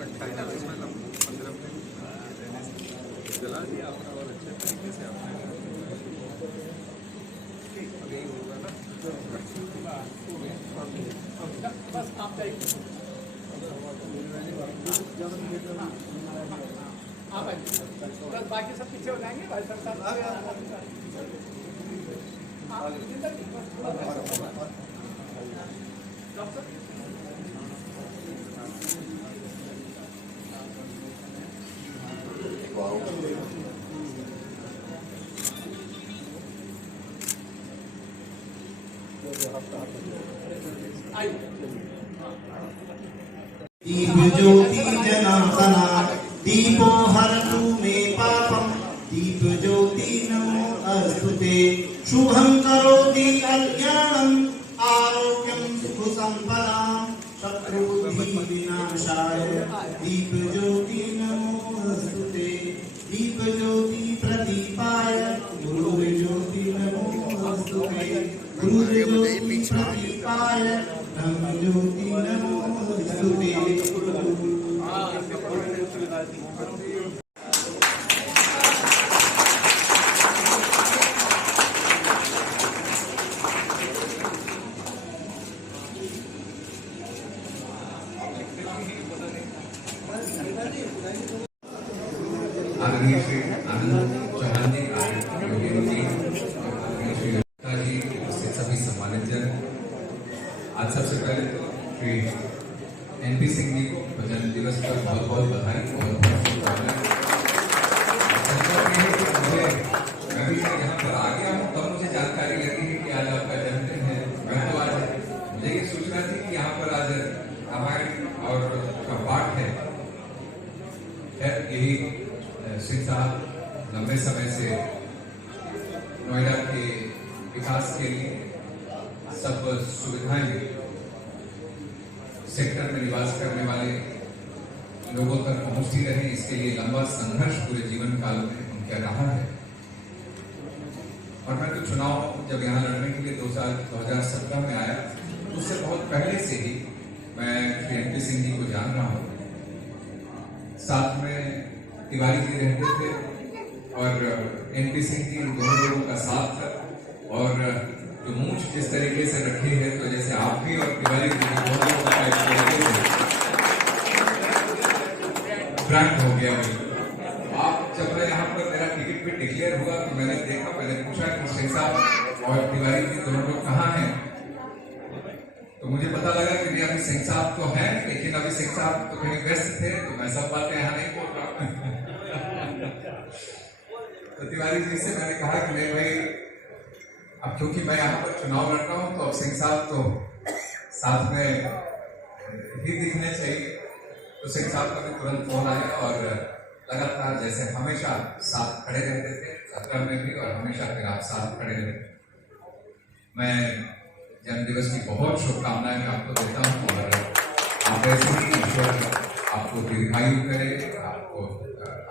रखा है इसमें तो 15 मिनट जला दिया आपने और अच्छे तरीके से आपने अभी होगा ना बस आप बाकी सब पीछे हो जाएंगे भाई दीप ज्योति जनार्दना दीपो हरतु मे पापम दीप ज्योति नमो अस्तुते शुभं करोति कल्याणं आरोग्यं सुख संपदां शत्रुबुद्धि विनाशाय दीप ज्योति नमो अस्तुते दीप ज्योति प्रदीपाय गुरु ज्योति नमो अस्तुते गुरु ज्योति प्रदीपाय ब्रह्म ज्योति नमो अस्तुते। आदरणीय श्री आनंद चौहान जी, जी उपस्थित सभी सम्मानित जन, आज सबसे पहले तो श्री एनपी सिंह जी को जन्म दिवस पर बहुत बहुत बधाई, बहुत बहुत शुभकामनाएं। मैं भी यहाँ पर आ गया हूँ तब मुझे जानकारी लगी है कि आज आपका जन्मदिन है। मैं तो आज मुझे ये सूचना थी कि यहाँ पर आज रामायण और का पाठ है। यही सिंह साहब लंबे समय से नोएडा के विकास के लिए सब सुविधाएं सेक्टर में निवास करने वाले लोगों तक पहुंचती रहे, इसके लिए लंबा संघर्ष पूरे जीवन काल में उनका रहा है। और मैं तो चुनाव जब यहाँ लड़ने के लिए 2017 में आया, उससे बहुत पहले से ही मैं श्री एनपी सिंह जी को जान रहा हूँ। साथ में तिवारी जी रहते थे और एनपी सिंह जी दोनों लोगों का साथ था। और जो मूंछ जिस तरीके से रखी है, तो जैसे आप भी और तिवारी जी दोनों लोगों का इस तरीके से ब्रांड हो गया। आप जब मैं यहाँ पर मेरा टिकट भी डिक्लेयर हुआ तो मैंने देखा, मैंने पूछा कि सिंह साहब और तिवारी जी दोनों लोग कहाँ हैं, तो मुझे पता लगा कि अभी सिंह साहब तो हैं, लेकिन अभी सिंह साहब तो कहीं व्यस्त थे, तो मैं सब बातें यहाँ नहीं बोल रहा। तो तिवारी जी से मैंने कहा कि नहीं भाई, अब क्योंकि मैं यहाँ पर चुनाव लड़ रहा हूँ तो अब सिंह साहब तो साथ में ही दिखने चाहिए। तो सिंह साहब का भी तुरंत फोन आया और लगातार जैसे हमेशा साथ खड़े रहते थे, 17 में भी, और हमेशा फिर आप साथ खड़े रहे। मैं जन्मदिवस की बहुत शुभकामनाएं मैं आपको देता हूँ और आप ऐसे ही ईश्वर आपको दीर्घायु करे, आपको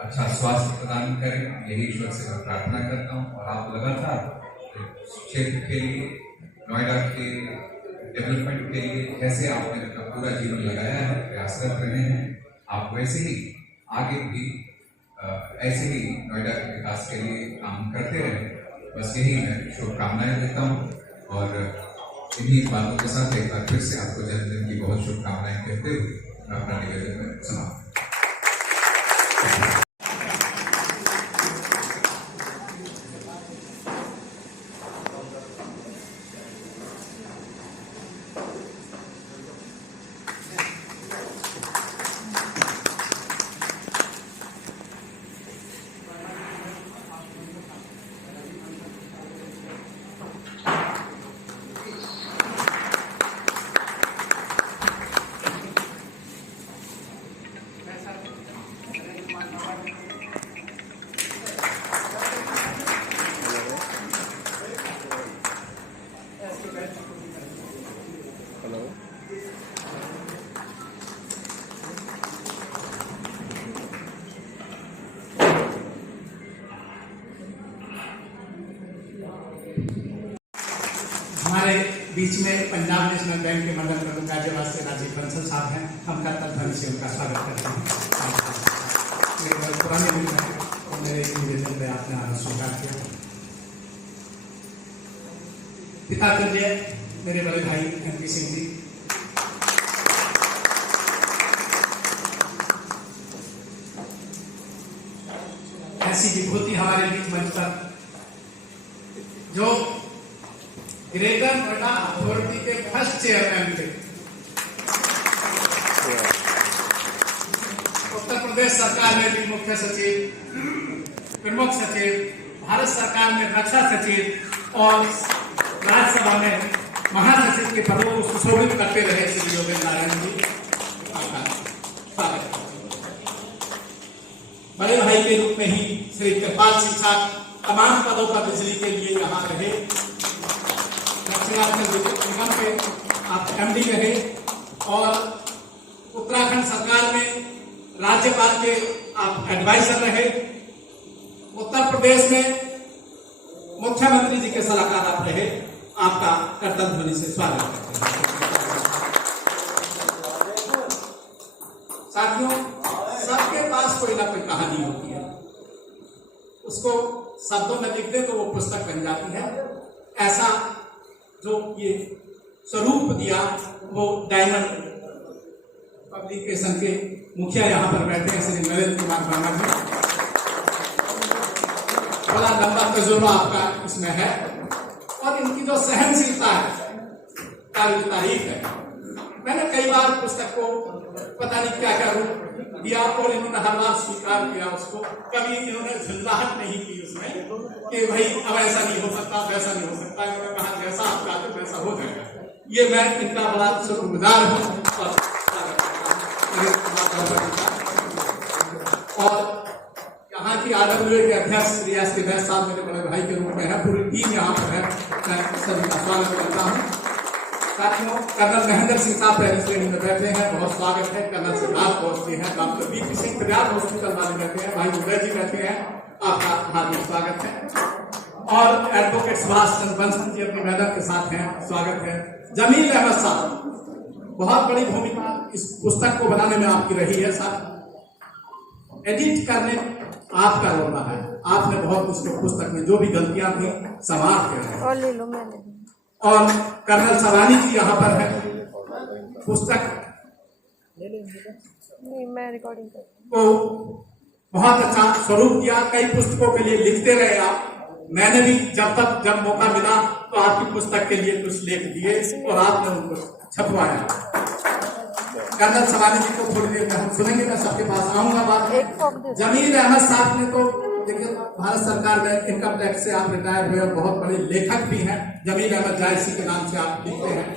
अच्छा स्वास्थ्य प्रदान करे, यही ईश्वर से मैं प्रार्थना करता हूँ। और आप लगातार क्षेत्र के लिए, नोएडा के डेवलपमेंट के लिए कैसे आपने अपना पूरा जीवन लगाया है, प्रयासरत रहे हैं, आप वैसे ही आगे भी ऐसे ही नोएडा के विकास के लिए काम करते रहे। बस यही मैं शुभकामनाएं देता हूँ और इन्हीं बातों के साथ एक बार फिर से आपको जन्मदिन की बहुत शुभकामनाएं कहते हुए मैं अपना निवेदन में समाप्त। बीच में पंजाब नेशनल बैंक के मंडल प्रमुख गाजियाबाद से राजीव बंसल साहब हैं, हम करतल ध्वनि से उनका स्वागत करते हैं। मेरे बहुत पुराने मित्र हैं और मेरे एक निवेदन में आपने आना स्वीकार किया। पिता तुल्य मेरे बड़े भाई MP सिंह जी, ऐसी विभूति हमारे बीच मंच पर जो ग्रेटर नोएडा अथॉरिटी के फर्स्ट चेयरमैन थे, उत्तर प्रदेश सरकार में भी मुख्य सचिव, प्रमुख सचिव, भारत सरकार में रक्षा सचिव और राज्यसभा में महासचिव के पदों को सुशोभित करते रहे श्री योगेंद्र नारायण जी। बड़े भाई के रूप में ही श्री कृपाल सिंह साहब तमाम पदों पर बिजली के लिए यहाँ रहे। दक्षिणांचल विद्युत निगम पे आप MD रहे और उत्तराखंड सरकार में राज्यपाल के आप एडवाइजर रहे। उत्तर प्रदेश में मुख्यमंत्री जी के सलाहकार आप रहे। आपका करतल ध्वनि से स्वागत करते हैं। साथियों, सबके पास कोई ना कोई कहानी होती है, उसको शब्दों में लिख दे तो वो पुस्तक बन जाती है। ऐसा जो ये स्वरूप दिया वो डायमंड पब्लिकेशन के मुखिया यहाँ पर बैठे हैं श्री नरेंद्र कुमार वर्मा जी। बड़ा लंबा तजुर्बा आपका इसमें है और इनकी जो सहनशीलता है, काबिल तारीफ है। मैंने कई बार पुस्तक को पता नहीं क्या क्या रूप दिया और इन्होंने हर बार स्वीकार किया उसको। कभी इन्होंने झुंझलाहट नहीं की उसमें कि भाई अब ऐसा नहीं हो सकता, वैसा नहीं हो सकता। इन्होंने कहा जैसा आप चाहते वैसा हो जाएगा। ये मैं इनका बड़ा शुक्रगुजार हूँ और यहाँ की RWA के अध्यक्ष श्री S के वैद्य साहब मेरे बड़े भाई के रूप में है। पूरी टीम यहाँ पर है, मैं सभी का स्वागत करता हूँ। साथियों, कर्नल महेंद्र सिंह साहब पहली श्रेणी में बैठे हैं, बहुत स्वागत है। कर्नल सिद्धार्थ पहुंचते हैं, doctor VP Singh Prayag hospital वाले बैठे हैं, भाई उदय जी बैठे हैं, आपका हार्दिक स्वागत है। और एडवोकेट सुभाष चंद्र बंसल जी अपने मैडम के साथ हैं, स्वागत है। जमील अहमद साहब, बहुत बड़ी भूमिका इस पुस्तक को बनाने में आपकी रही है साहब। एडिट करने आपका रोल रहा है, आपने बहुत उसको पुस्तक में जो भी गलतियां थी संवार के रहे। और कर्नल सरानी जी यहाँ पर है। पुस्तक को बहुत अच्छा स्वरूप दिया, कई पुस्तकों के लिए लिखते रहे आप। मैंने भी जब मौका मिला तो आपकी पुस्तक के लिए कुछ लेख दिए और आपने उनको छपवाया। कर्नल सरानी जी को थोड़ी देर में हम सुनेंगे, मैं सबके पास आऊंगा बात। जमील अहमद साहब ने तो देखिए भारत सरकार में इनकम टैक्स से आप रिटायर हुए और बहुत बड़े लेखक भी हैं। जमील अहमद जायसी के नाम से आप लिखते हैं।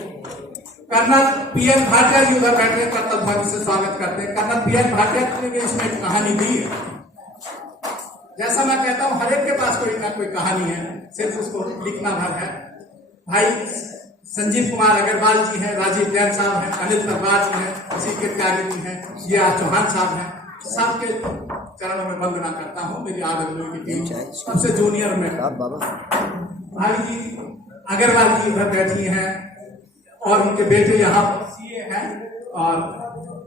कर्नल PM भाटिया जी उधर बैठे हैं, करतल ध्वनि से स्वागत करते हैं। कर्नल PM भाटिया ने इसमें एक कहानी दी है। जैसा मैं कहता हूँ हर एक के पास कोई ना कोई कहानी है, सिर्फ उसको लिखना भर है। भाई संजीव कुमार अग्रवाल जी हैं, राजीव जैन साहब हैं, अनिल तरवार जी हैं, CK त्यागी जी हैं, GR चौहान साहब हैं। सबके चरणों में वंदना करता हूँ। मेरी RWA की टीम सबसे जूनियर में भाई जी अग्रवाल जी उधर बैठी हैं और उनके बेटे यहाँ CA हैं और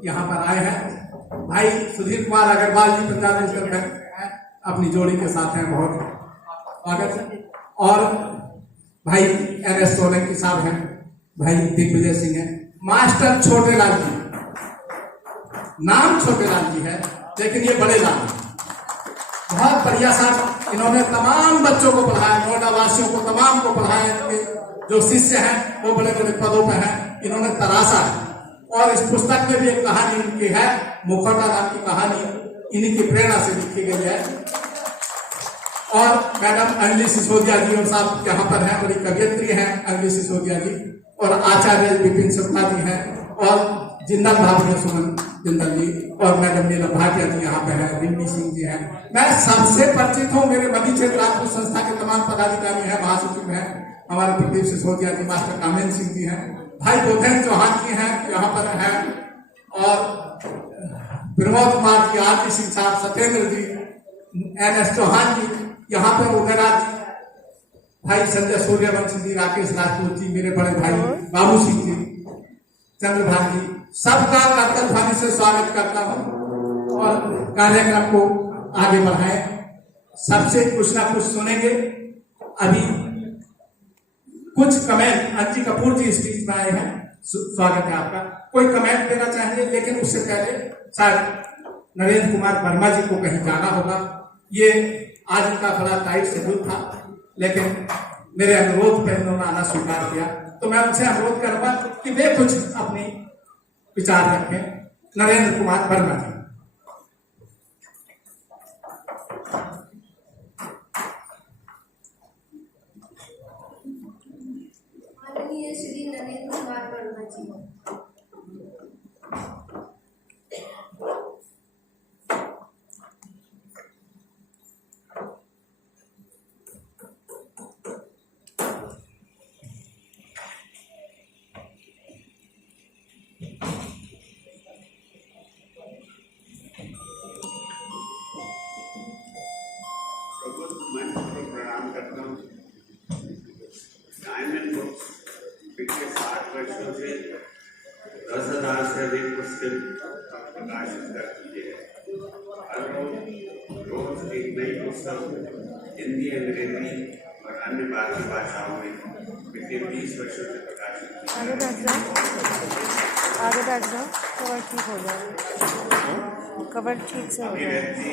यहाँ पर आए हैं। भाई सुधीर कुमार अग्रवाल जी पंजाब नेशनल बैंक हैं, अपनी जोड़ी के साथ हैं, बहुत स्वागत है। और भाई NS सोलंकी साहब हैं, भाई दिग्विजय सिंह हैं। मास्टर छोटेलाल जी, नाम छोटेलाल जी है लेकिन ये बड़े लाल, बहुत बढ़िया साहब। इन्होंने तमाम बच्चों को पढ़ाया, नोएडा वासियों को तमाम को पढ़ाया। जो शिष्य हैं वो बड़े बड़े पदों पर हैं, इन्होंने तराशा है। और इस पुस्तक में भी एक कहानी उनकी है, मुखौटा नाम की कहानी, इन्हीं की प्रेरणा से लिखी गई है। और मैडम अंजलि सिसोदिया जी और साहब यहाँ पर हैं, बड़ी कवियत्री हैं अंजलि सिसोदिया जी। और आचार्य विपिन शुक्ला जी हैं और जिंदल भाभी सुमन जिंदल जी और मैडम नीलम भाटिया जी यहाँ पे हैं, रिम्मी सिंह जी हैं। मैं सबसे परिचित हूँ, मेरे मध्य क्षेत्र राजपूत संस्था के तमाम पदाधिकारी हैं, महासचिव हैं, हमारे प्रदीप सिसोदिया जी, मास्टर कामेन सिंह जी हैं, भाई बोधेन चौहान जी हैं यहाँ पर हैं, और प्रमोद कुमार जी, RP सिंह साहब, सत्येंद्र जी, NS चौहान जी यहाँ पर उदयराज जी, भाई संजय सूर्यवंशी जी, राकेश राजपूत जी, मेरे बड़े भाई बाबू सिंह जी, चंद्रभान जी, सबका करतल ध्वनि से स्वागत करता हूँ और कार्यक्रम को आगे बढ़ाए। सबसे कुछ ना कुछ सुनेंगे। अभी कुछ कमेंट, अंजी कपूर जी स्टेज पर आए हैं, स्वागत है आपका। कोई कमेंट देना चाहिए, लेकिन उससे पहले शायद नरेंद्र कुमार वर्मा जी को कहीं जाना होगा। ये आज का बड़ा टाइट शेड्यूल था, लेकिन मेरे अनुरोध पर उन्होंने आना स्वीकार किया, तो मैं उनसे अनुरोध करूंगा कि वे कुछ अपनी विचार रखें। नरेंद्र कुमार वर्मा जी। माननीय श्री नरेंद्र कुमार वर्मा जी, मंच को प्रणाम करता हूँ। डायमंड बुक्स पिछले 60 वर्षों से 10,000 से अधिक पुस्तक प्रकाशित करती है। हर रोज एक नई पुस्तक हिंदी, अंग्रेजी और अन्य भारतीय भाषाओं में पिछले 20 वर्षों से प्रकाशित की है। आगे बैठ जाओ, कवर ठीक हो जाए, कवर ठीक से हो जाए। अभिव्यक्ति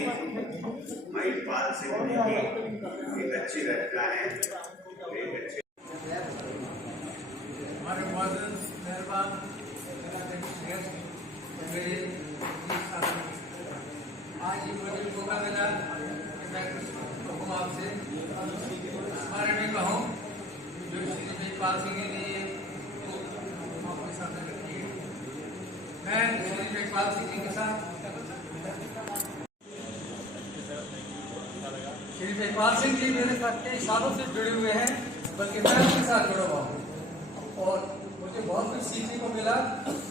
महिपाल सिंह जी की एक अच्छी रचना है। एक अच्छे हमारे मेहरबान आज ये मुझे मौका मिला कि मैं कुछ कहूँ आपसे, इस बारे में कहूँ जो श्री महिपाल सिंह के लिए आपके सामने रखी है। मैं श्री महिपाल सिंह जी के साथ, श्री महिपाल सिंह जी मेरे साथ कई सालों से जुड़े हुए हैं, बल्कि मैं उनके साथ जुड़ा हुआ हूँ और मुझे बहुत कुछ सीखने को मिला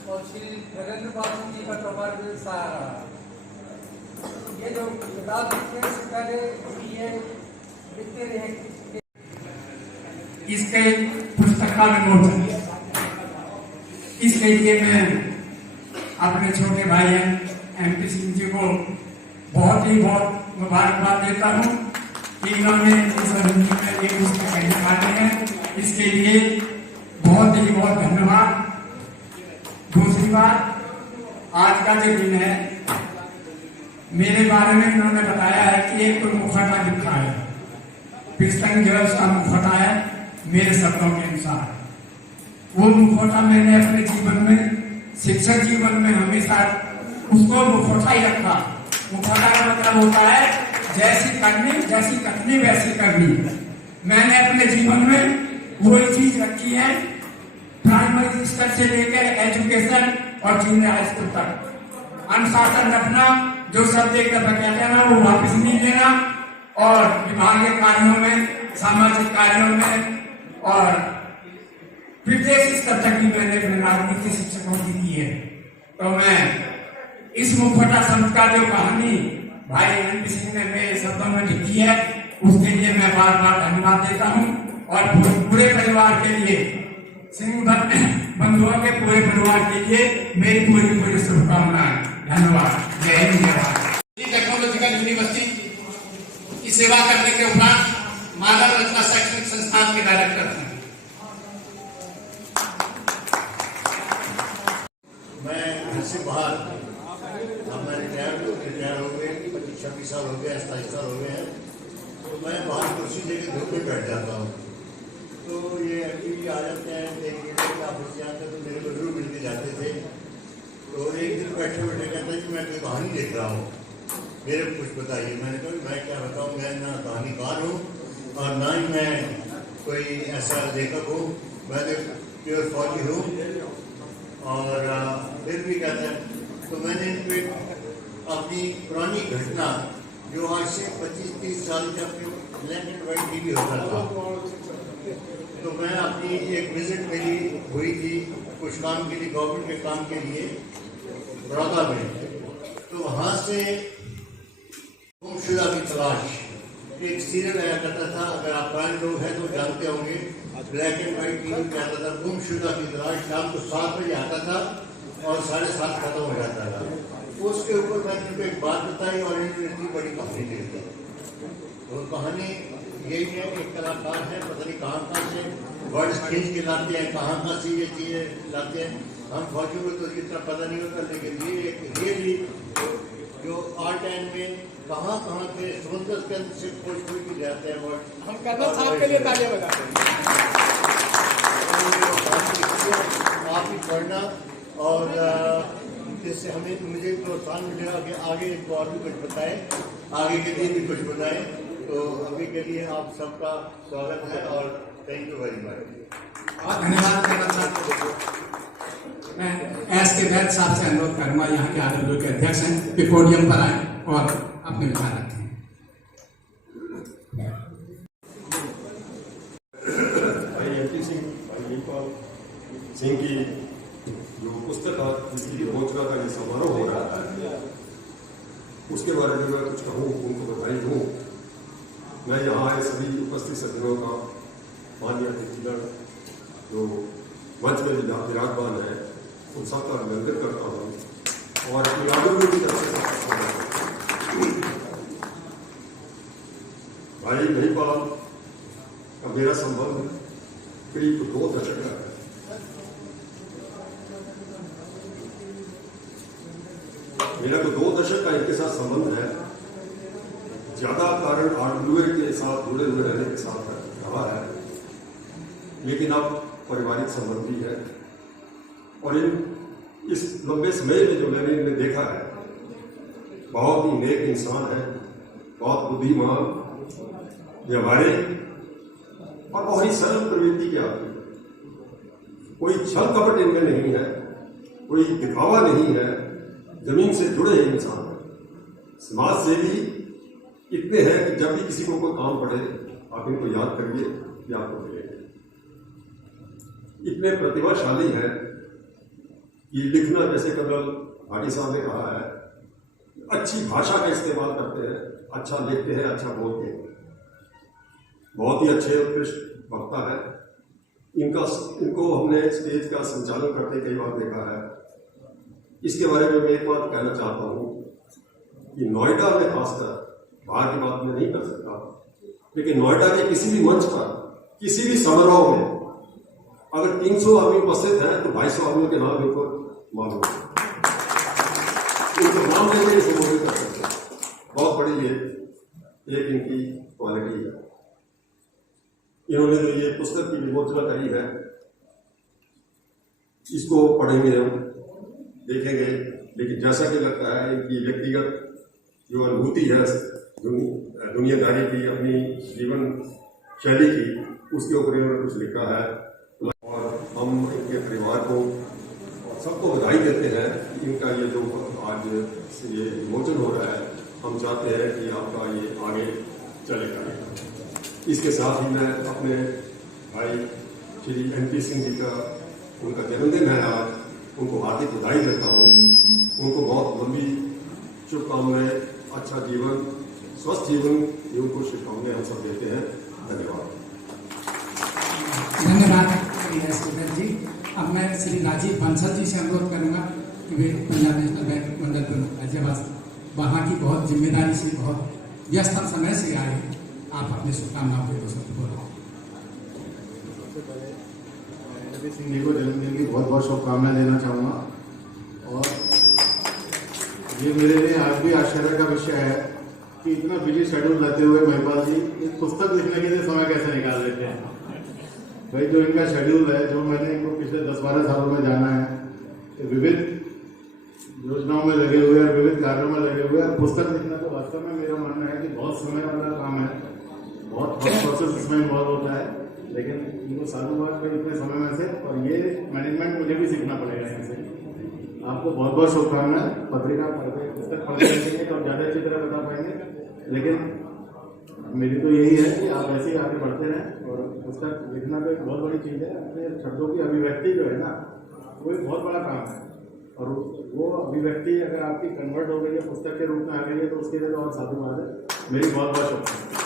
और श्री नरेंद्र पाल सिंह जी का प्रभाव भी सहारा रहा। ये जो किताब लिखते हैं इससे पहले ये लिखते रहे, इसके पुस्तक का विमोचन, इसके लिए मैं अपने छोटे भाई MP सिंह जी को बहुत मुबारकबाद देता हूँ कि इन्होंने इस अवधि में एक पुस्तक निकाली है। इसके लिए बहुत धन्यवाद। दूसरी बात, आज का जो दिन है, मेरे बारे में इन्होंने बताया है कि एक कोई मुखौटा लिखा है, पिस्तन गिरफ्त का मुखौटा है। मेरे शब्दों के अनुसार वो मुखौटा मैंने अपने जीवन में, शिक्षक जीवन में हमेशा उसको मुखौटा ही रखा। मुखौटा का मतलब होता है जैसी कथनी वैसी करनी। मैंने अपने जीवन में वही चीज रखी है, प्राइमरी स्तर से लेकर एजुकेशन और जूनियर हाई स्कूल तक। अनुशासन रखना, जो सब देखकर बचा जाना वो वापस नहीं लेना, और विभागीय कार्यों में, सामाजिक कार्यों में और विदेश स्तर तक की मैंने अपने राजनीतिक शिक्षकों की दी है। तो मैं इस मुखौटा संत का जो कहानी भाई MP सिंह ने मेरे शब्दों में लिखी है, उसके लिए मैं बार बार धन्यवाद देता हूँ और पूरे परिवार के लिए, सिंह बंधुओं के पूरे परिवार के लिए मेरी पूरी शुभकामनाएं। धन्यवाद। जय हिंद, जय भारत। टेक्नोलॉजिकल यूनिवर्सिटी की सेवा करने के उपरांत मानव रचना शैक्षणिक संस्थान के डायरेक्टर हैं। मैं घर से बाहर, अब मैं रिटायर हो गए, 25-26 साल हो गए, 27 साल हो गए हैं। तो मैं बाहर कुर्सी लेकर धूप में बैठ जाता हूँ। तो ये एक्टिविटी आ जाते हैं, ऑफिस जाते तो मेरे को जरूर मिल के जाते थे। तो एक दिन बैठे बैठे कहते हैं कि मैं कोई कहानी देख रहा हूँ, मेरे को कुछ बताइए। मैंने कहा मैं क्या बताऊँ, मैं ना कहानीकार हूँ और ना ही मैं कोई ऐसा लेखक हूँ, मैं प्योर फौजी हूँ। और फिर भी कहते हैं, तो मैंने इनपे अपनी पुरानी घटना, जो आज से 25-30 साल जब ब्लैक एंड वाइट TV होता था, तो मैं अपनी एक विजिट मेरी हुई थी कुछ काम के लिए, गवर्नमेंट के काम के लिए बड़ौदा में। तो वहाँ से गुमशुदा की तलाश, एक सीरियल आया करता था, अगर आप पुराने लोग हैं तो जानते होंगे, ब्लैक एंड व्हाइट टीवी पे आता था, गुमशुदा की तलाश, शाम को 7 बजे आता था और 7:30 खत्म हो जाता था। उसके ऊपर मैंने उनको एक बात बताई और इन्होंने इतनी बड़ी कहानी दे दी। तो कहानी यही है, एक कलाकार है, पता नहीं कहाँ से वर्ड्स खींच के लाते हैं, कहाँ से ये चीज़ें लाते हैं, हम फौजी में तो इतना पता नहीं होता, लेकिन ये रियली जो आर्ट एंड में कहाँ के समुद्र के अंदर से खोज की जाते हैं वर्ड। हम कर्नल साहब के लिए तालियां बजाते हैं। आप ही पढ़ना और इससे हमें मुझे प्रोत्साहन मिलेगा कि आगे इनको और भी कुछ बताएं, आगे के लिए भी कुछ बताएं। तो अभी के लिए आप सबका स्वागत है और थैंक यू वेरी मच। बहुत धन्यवाद कर्नल साहब। मैं एस के वैद साहब से अनुरोध करूंगा, यहाँ के आरएलओ के अध्यक्ष हैं, कि पोडियम पर आए और अपने विचार रखें। भाई MP सिंह, भाई वीरपाल सिंह की जो पुस्तक जिसकी घोषणा का जो समारोह हो रहा है, उसके बारे में मैं कुछ कहूँ, उनको बधाई दूँ। मैं यहाँ आए सभी उपस्थित सज्जनों का, माननीय अतिथिगण जो मंच में विराजमान है, उन सबका अभिनंदन करता हूँ और अपनी आदरणीय की तरफ से भाई महिपाल का मेरा संबंध करीब 2 दशक का है। मेरा तो 2 दशक का इनके साथ संबंध है, ज्यादा कारण आर्ट के साथ जुड़े हुए रहने के साथ रहा है, लेकिन अब पारिवारिक संबंध भी है। और इस लंबे समय में जो मैंने इन्हें देखा है, बहुत ही नेक इंसान है, बहुत बुद्धिमान, व्यवहारिक और बहुत ही सरल प्रवृत्ति के आदमी। कोई छल कपट इनमें नहीं है, कोई दिखावा नहीं है, जमीन से जुड़े हैं इंसान है। समाज से भी इतने हैं कि जब भी किसी को कोई काम पड़े आप इनको याद करिए कि आपको मिलेंगे। इतने प्रतिभाशाली हैं कि लिखना, जैसे कर्नल भाटी साहब ने कहा है, अच्छी भाषा का इस्तेमाल करते हैं, अच्छा लिखते हैं, अच्छा बोलते हैं, बहुत ही अच्छे उत्कृष्ट वक्ता है। इनको हमने स्टेज का संचालन करते कई बार देखा है। इसके बारे में मैं एक बात कहना चाहता हूँ कि नोएडा में खासकर, बाहर की बात मैं नहीं कर सकता, लेकिन नोएडा के किसी भी मंच पर, किसी भी समारोह में अगर 300 आदमी उपस्थित हैं तो 250 आदमियों के नाम इनको मालूम है, इनको नाम लेकर इसे संबोधित कर सकते हैं। बहुत बड़ी ये एक इनकी क्वालिटी है। इन्होंने जो ये पुस्तक की विमोचना करी है, इसको पढ़ेंगे हम, देखेंगे, लेकिन जैसा कि लगता है इनकी व्यक्तिगत जो अनुभूति है दुनियादारी की, अपनी जीवन शैली की, उसके ऊपर इन्होंने कुछ लिखा है। और हम इनके परिवार को और सबको बधाई देते हैं कि इनका ये जो आज ये विमोचन हो रहा है, हम चाहते हैं कि आपका ये आगे चलेगा। इसके साथ ही मैं अपने भाई श्री MP सिंह जी का, उनका जन्मदिन है आज, उनको हार्दिक बधाई देता हूँ। उनको बहुत लंबी शुभकामनाएं, अच्छा जीवन, स्वस्थ जीवन की उनको शुभकामनाएं हम सब देते हैं। धन्यवाद। धन्यवाद जी। अब मैं श्री राजीव बंसल जी से अनुरोध करूंगा कि वे पंजाब नेशनल बैंक मंडल गाजियाबाद, वहाँ की बहुत जिम्मेदारी से, बहुत व्यस्त समय से आए, आप अपने शुभकामनाओं के दोस्तों को बोलो। सिंह जी को जन्मदिन की बहुत बहुत शुभकामनाएं देना चाहूँगा। और ये मेरे लिए आज भी आश्चर्य का विषय है कि इतना बिजी शेड्यूल रहते हुए महिपाल जी एक पुस्तक लिखने के लिए समय कैसे निकाल लेते हैं। भाई जो इनका शेड्यूल है, जो मैंने इनको पिछले 10-12 सालों में जाना है, विविध योजनाओं में लगे हुए और विविध कार्यों में लगे हुए, और पुस्तक लिखना तो वास्तव में मेरा मानना है कि बहुत समय वाला काम है, बहुत प्रोसेस इसमें इन्वॉल्व होता है। लेकिन इनको साधुवाद में इतने समय में से, और ये मैनेजमेंट मुझे भी सीखना पड़ेगा इनसे। आपको बहुत बहुत शुभकामनाएं। पत्रिका पढ़ते, पुस्तक पढ़ते रहेंगे तो ज़्यादा अच्छी तरह बता पाएंगे, लेकिन मेरी तो यही है कि आप ऐसे ही आगे बढ़ते रहें। और पुस्तक लिखना तो एक बहुत बड़ी चीज़ है, अपने शब्दों की अभिव्यक्ति जो है ना, वो एक बहुत बड़ा काम है। और वो अभिव्यक्ति अगर आपकी कन्वर्ट हो गई है, पुस्तक के रूप में आ गई है, तो उसके लिए तो और साधुवाद है। मेरी बहुत बहुत शुभकामनाएं।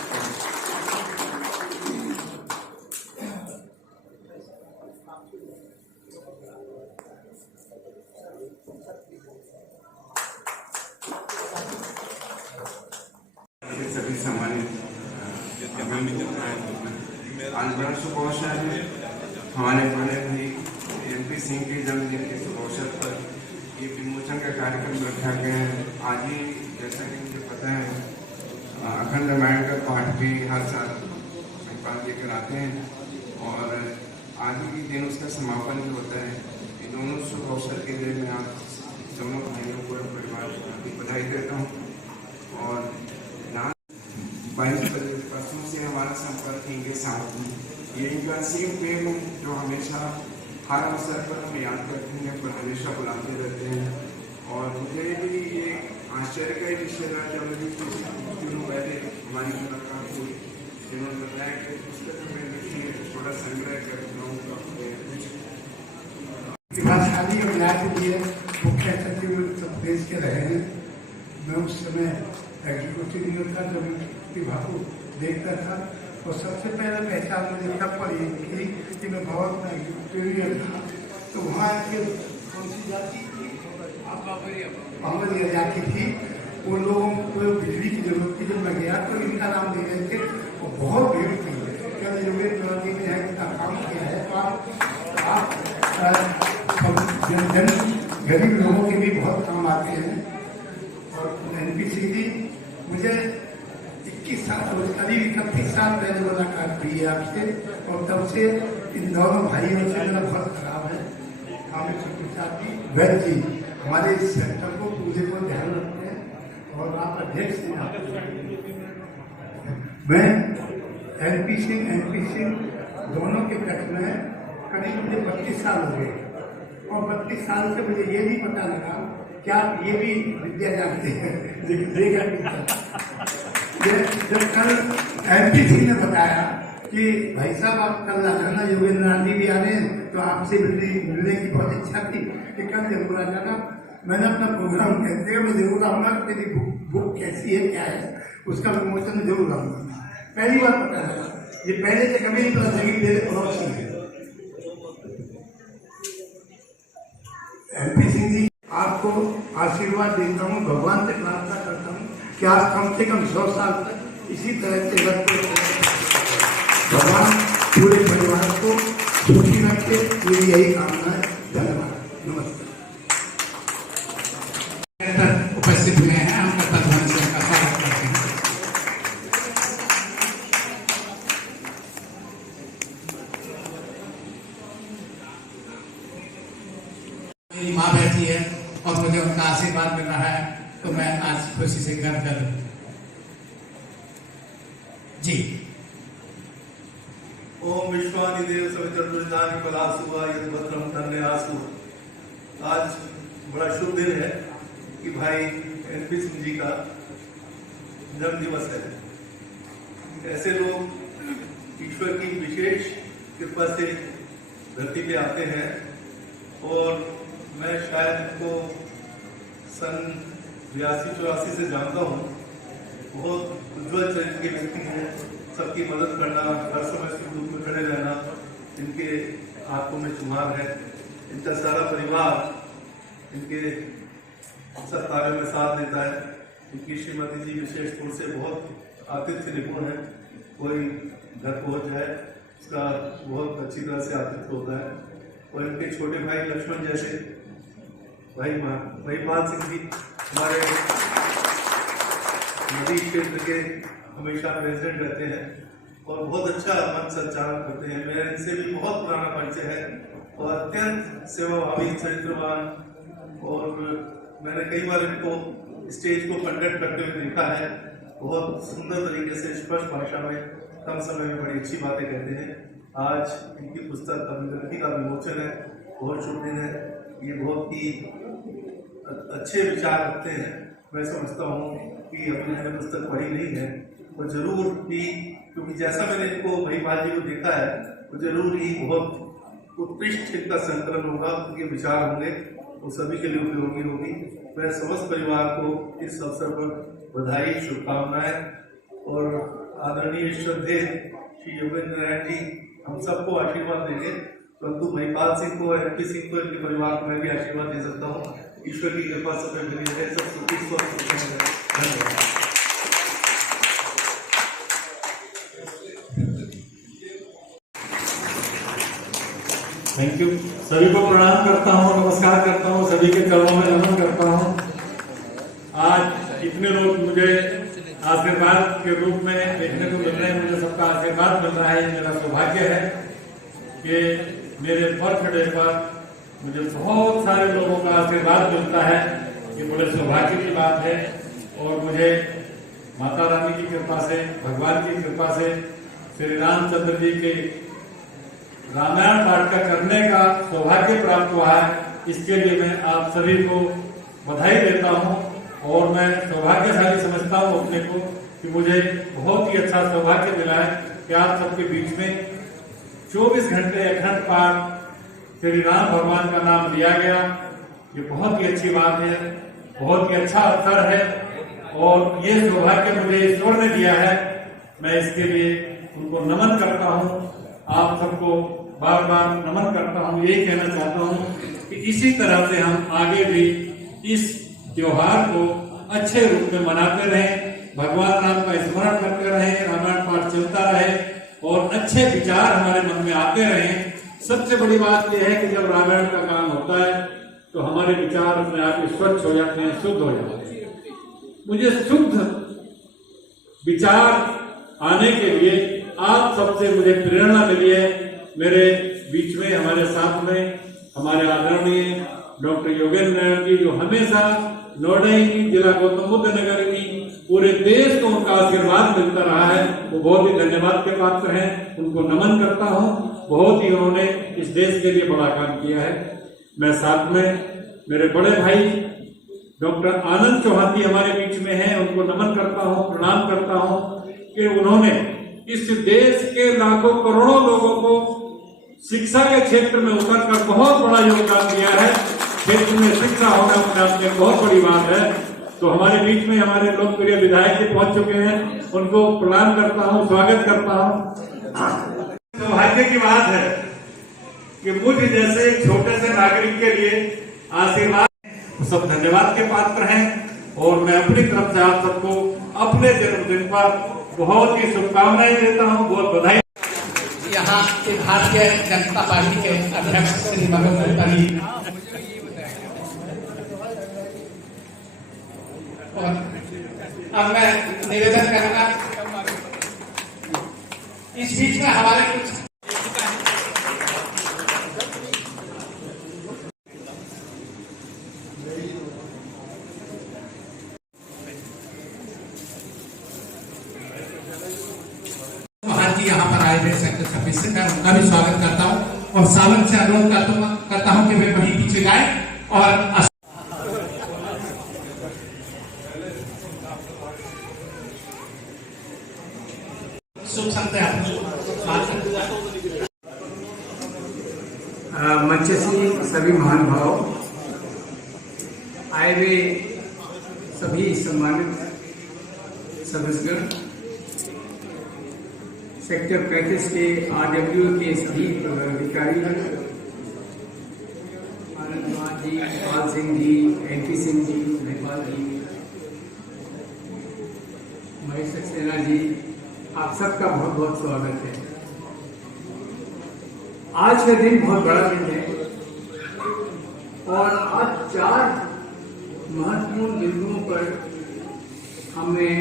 सभी सम्मानित आज बड़ा शुभ अवसर है हमारे बड़े भाई MP सिंह के जन्मदिन के शुभ अवसर पर ये विमोचन का कार्यक्रम रखा गया है। आज ही जैसा कि मुझे पता है अखंड रामायण का पाठ भी हर साल महिपाल जी कराते हैं और आज ही के दिन उसका समापन भी होता है। इन दोनों शुभ अवसर के लिए मैं आप दोनों भाइयों को परिवार की बधाई देता हूँ और 22 वर्षों से हमारा संपर्क इनके साथ है। ये इनका सीम प्रेम है जो हमेशा हर अवसर पर हम याद करते हैं, पर हमेशा बुलाते रहते हैं। और मुझे भी ये आश्चर्य का विषय रहा जब मुझे कुछ दिनों पहले हमारी मुलाकात हुई, जिन्होंने बताया कि पुस्तक में लिखी है, थोड़ा संग्रह कर प्रतिभाशाली और न्याय मुख्य सचिव उत्तर प्रदेश के रहे हैं। मैं उस समय एग्जीक्यूटिव नहीं था जब प्रतिभा को देखता था और सबसे पहले पहचान मुझे तब पड़ी थी कि मैं बहुत एग्जीक्यूटिव था। तो वहाँ के कौन सी जाति थी, बावरिया जाति थी। वो लोगों को बिजली की जरूरत थी। जब मैं गया तो इनका नाम दे रहे थे और बहुत भीड़ थी। क्या योगेंद्र जी ने इतना काम किया है तो आप गरीब लोगों के भी बहुत काम आते हैं। और MP सिंह जी मुझे 21 साल करीब 31 साल पहले मुलाकात हुई है आपसे और तब से इन दोनों भाइयों से मेरा बहुत खराब है। वैद्य जी हमारे इस सेक्टर को पूरे को ध्यान रखते हैं और आप अध्यक्ष हैं। मैं MP सिंह दोनों के टच में करीब मुझे 32 साल हो गए और 32 साल से मुझे ये भी पता लगा कि आप ये भी विद्या जानते हैं। जब कल MP सिंह ने बताया कि भाई साहब आप कल आ जाना, योगेंद्र नाथ जी भी आ रहे हैं तो आपसे मिलने की बहुत इच्छा थी कि कल जरूर आ जाना। मैंने अपना प्रोग्राम कह दिया मैं जरूर आऊँगा। मेरी बुक कैसी है क्या है उसका विमोचन जरूर आऊँगा। पहली बार पता लगा, ये पहले से कभी नहीं पता लगी मेरे पड़ोसी है। MP सिंह जी आपको आशीर्वाद देता हूँ, भगवान से प्रार्थना करता हूँ कि आप कम से कम 100 साल तक इसी तरह से रखते भगवान पूरे परिवार को सुखी रखे। मेरी यही कामना है। धन्यवाद, नमस्कार। उपस्थित हुए हैं, हम कथाध्वन से उनका स्वागत करते हैं। मेरी माँ बैठी है और मुझे उनका आशीर्वाद मिल रहा है तो मैं आज खुशी से गर्व कर जी। ओम विश्वादिदेव सवितर्वृदानि कलासुवा यद्भद्रं तन्नेहासु। आज बड़ा शुभ दिन है कि भाई MP सिंह जी का जन्म दिवस है। ऐसे लोग ईश्वर की विशेष कृपा से धरती पे आते हैं और मैं शायद इनको सन 82-84 से जानता हूँ। बहुत उज्ज्वल चरित्र के व्यक्ति हैं। सबकी मदद करना, हर समय सुख दुख में खड़े रहना इनके आंखों में चुमार है। इनका सारा परिवार इनके सब कार्यों में साथ देता है। इनकी श्रीमती जी विशेष तौर से बहुत आतिथ्य निपुण है। कोई घर पहुंच जाए उसका बहुत अच्छी तरह से आतिथ्य होता है। और इनके छोटे भाई लक्ष्मण जैसे भाई महिपाल सिंह जी हमारे नदी क्षेत्र के हमेशा प्रेसिडेंट रहते हैं और बहुत अच्छा मन संचालन करते हैं। मेरा इनसे भी बहुत पुराना परिचय है और अत्यंत सेवाभावी, चरित्रवान। और मैंने कई बार इनको स्टेज को कंडक्ट करते हुए देखा है। बहुत सुंदर तरीके से स्पष्ट भाषा में कम समय में बड़ी अच्छी बातें कहते हैं। आज इनकी पुस्तक अभिव्यक्ति का विमोचन है। बहुत शुभ दिन है। ये बहुत ही अच्छे विचार रखते हैं। मैं समझता हूँ कि अभी मैंने पुस्तक पढ़ी नहीं है और जरूर भी, क्योंकि जैसा मैंने इनको महिपाल जी को देखा है वो जरूर ही बहुत उत्कृष्ट इनका संकलन होगा। उनके विचार होंगे वो सभी के लिए उपयोगी होगी। मैं समस्त परिवार को इस अवसर पर बधाई, शुभकामनाएं और आदरणीय श्रद्धेय श्री योगेंद्र नाथ जी हम सबको आशीर्वाद देंगे। परंतु महिपाल सिंह को, MP सिंह को, इनके परिवार को मैं भी आशीर्वाद दे सकता हूँ। ईश्वर की कृपा सब बनी रहे, सब सुखी स्वस्थ। धन्यवाद। Thank you. सभी को प्रणाम करता हूँ, नमस्कार करता हूँ, सभी के चरणों में नमन करता हूँ। आज इतने लोग मुझे आशीर्वाद के रूप में देखने को मिल रहे हैं, मुझे सबका आशीर्वाद मिल रहा है। ये मेरा सौभाग्य है कि मेरे बर्थडे पर मुझे बहुत सारे लोगों का आशीर्वाद मिलता है। ये बड़े सौभाग्य की बात है और मुझे माता रानी की कृपा से, भगवान की कृपा से, श्री रामचंद्र जी के रामायण पाठ का करने का सौभाग्य प्राप्त हुआ है। इसके लिए मैं आप सभी को बधाई देता हूँ और मैं सौभाग्यशाली समझता हूँ अपने को कि मुझे बहुत ही अच्छा सौभाग्य मिला है कि आप सबके बीच में 24 घंटे अखंड पाठ श्री राम भगवान का नाम लिया गया। ये बहुत ही अच्छी बात है, बहुत ही अच्छा अवसर है और ये सौभाग्य मुझे ईश्वर ने दिया है। मैं इसके लिए उनको नमन करता हूँ, आप सबको बार बार नमन करता हूँ। यही कहना चाहता हूँ कि इसी तरह से हम आगे भी इस त्योहार को अच्छे रूप में मनाते रहें, भगवान राम का स्मरण करते रहें, रामायण पाठ चलता रहे और अच्छे विचार हमारे मन में आते रहें। सबसे बड़ी बात यह है कि जब रामायण का काम होता है तो हमारे विचार अपने आप ही स्वच्छ हो जाते हैं, शुद्ध हो जाते हैं। मुझे शुद्ध विचार आने के लिए आप सबसे मुझे प्रेरणा मिली है। मेरे बीच में, हमारे साथ में हमारे आदरणीय डॉक्टर योगेंद्र नारायण जी, जो हमेशा नोएडा की, जिला गौतम बुद्ध नगर की, पूरे देश को उनका आशीर्वाद मिलता रहा है, वो बहुत ही धन्यवाद के पात्र हैं। उनको नमन करता हूँ, बहुत ही उन्होंने इस देश के लिए बड़ा काम किया है। मैं साथ में मेरे बड़े भाई डॉक्टर आनंद चौहान जी हमारे बीच में हैं, उनको नमन करता हूँ, प्रणाम करता हूँ कि उन्होंने इस देश के लाखों करोड़ों लोगों को शिक्षा के क्षेत्र में उतरकर बहुत बड़ा योगदान दिया है। क्षेत्र में शिक्षा होना अपने आप में बहुत बड़ी बात है। तो हमारे बीच में हमारे लोकप्रिय विधायक जी पहुंच चुके हैं, उनको प्रणाम करता हूं, स्वागत करता हूं। सौभाग्य की बात है कि मुझ जैसे छोटे से नागरिक के लिए आशीर्वाद, सब धन्यवाद के पात्र हैं और मैं अपनी तरफ से आप सबको अपने जन्मदिन पर बहुत ही शुभकामनाएं देता हूं, बहुत बधाई। यहाँ के भारतीय जनता पार्टी के अध्यक्ष श्री मदन गुप्ता जी और अब मैं निवेदन करूंगा, इस बीच में हमारे कुछ यहाँ पर आए हुए सेक्टर 26 से मैं उनका भी स्वागत करता हूँ और सावन से अनुरोध करता हूँ कि वे वहीं पीछे जाए और शुभ संध्या मंच से सभी महान भाव आए हुए सभी सम्मानित सदस्यगण, सेक्टर 35 के RWA के सभी अधिकारी, आनंद मान जी, पाल सिंह जी, MP सिंह जी, नेपाल जी, महेश सक्सेना जी, आप सबका बहुत बहुत स्वागत है। आज का दिन बहुत बड़ा दिन है और आज 4 महत्वपूर्ण बिंदुओं पर हमें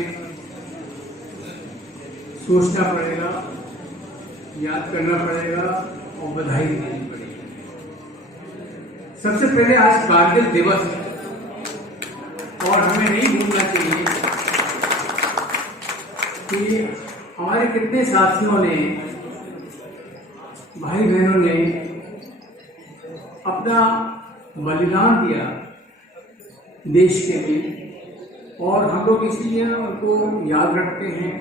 सोचना पड़ेगा, याद करना पड़ेगा और बधाई देनी पड़ेगी। सबसे पहले आज कारगिल दिवस है और हमें नहीं भूलना चाहिए कि हमारे कितने साथियों ने, भाई बहनों ने अपना बलिदान दिया देश के लिए और हम लोग इसलिए उनको याद रखते हैं,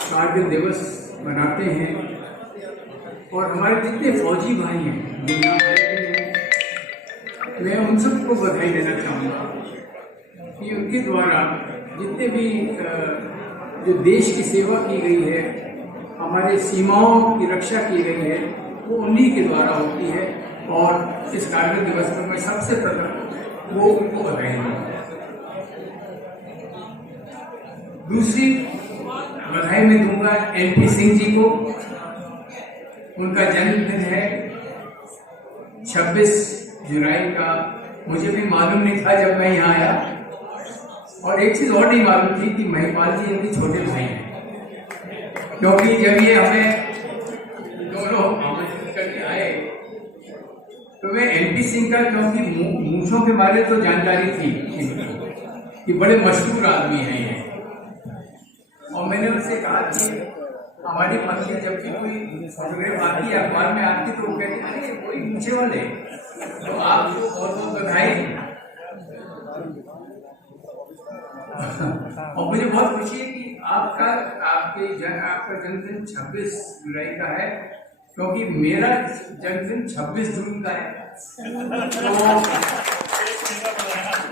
कारगिल दिवस मनाते हैं और हमारे जितने फौजी भाई हैं दुनिया भर के, मैं उन सबको बधाई देना चाहूँगा कि उनके द्वारा जितने भी जो देश की सेवा की गई है, हमारे सीमाओं की रक्षा की गई है, वो उन्हीं के द्वारा होती है और इस कारगिल दिवस पर मैं सबसे प्रथम वो उनको बधाई दूँगा। दूसरी बधाई मैं दूंगा MP सिंह जी को, उनका जन्मदिन है 26 जुलाई का मुझे भी मालूम नहीं था जब मैं यहाँ आया, और एक चीज और नहीं मालूम थी कि महिपाल जी इनके छोटे भाई हैं, क्योंकि जब ये हमें दोनों आमंत्रित करके आए तो मैं एमपी सिंह का, क्योंकि मूंछों के बारे तो जानकारी थी कि बड़े मशहूर आदमी हैं ये, और मैंने उनसे कहा कि हमारी पत्नी जब भी कोई फोटोग्राफ आती है अखबार में आती तो वो कहती अरे कोई मूंछे वाले, तो आपको बहुत बहुत बधाई। और मुझे बहुत खुशी है कि आपका जन्मदिन 26 जुलाई का है, क्योंकि मेरा जन्मदिन 26 जून का है। तो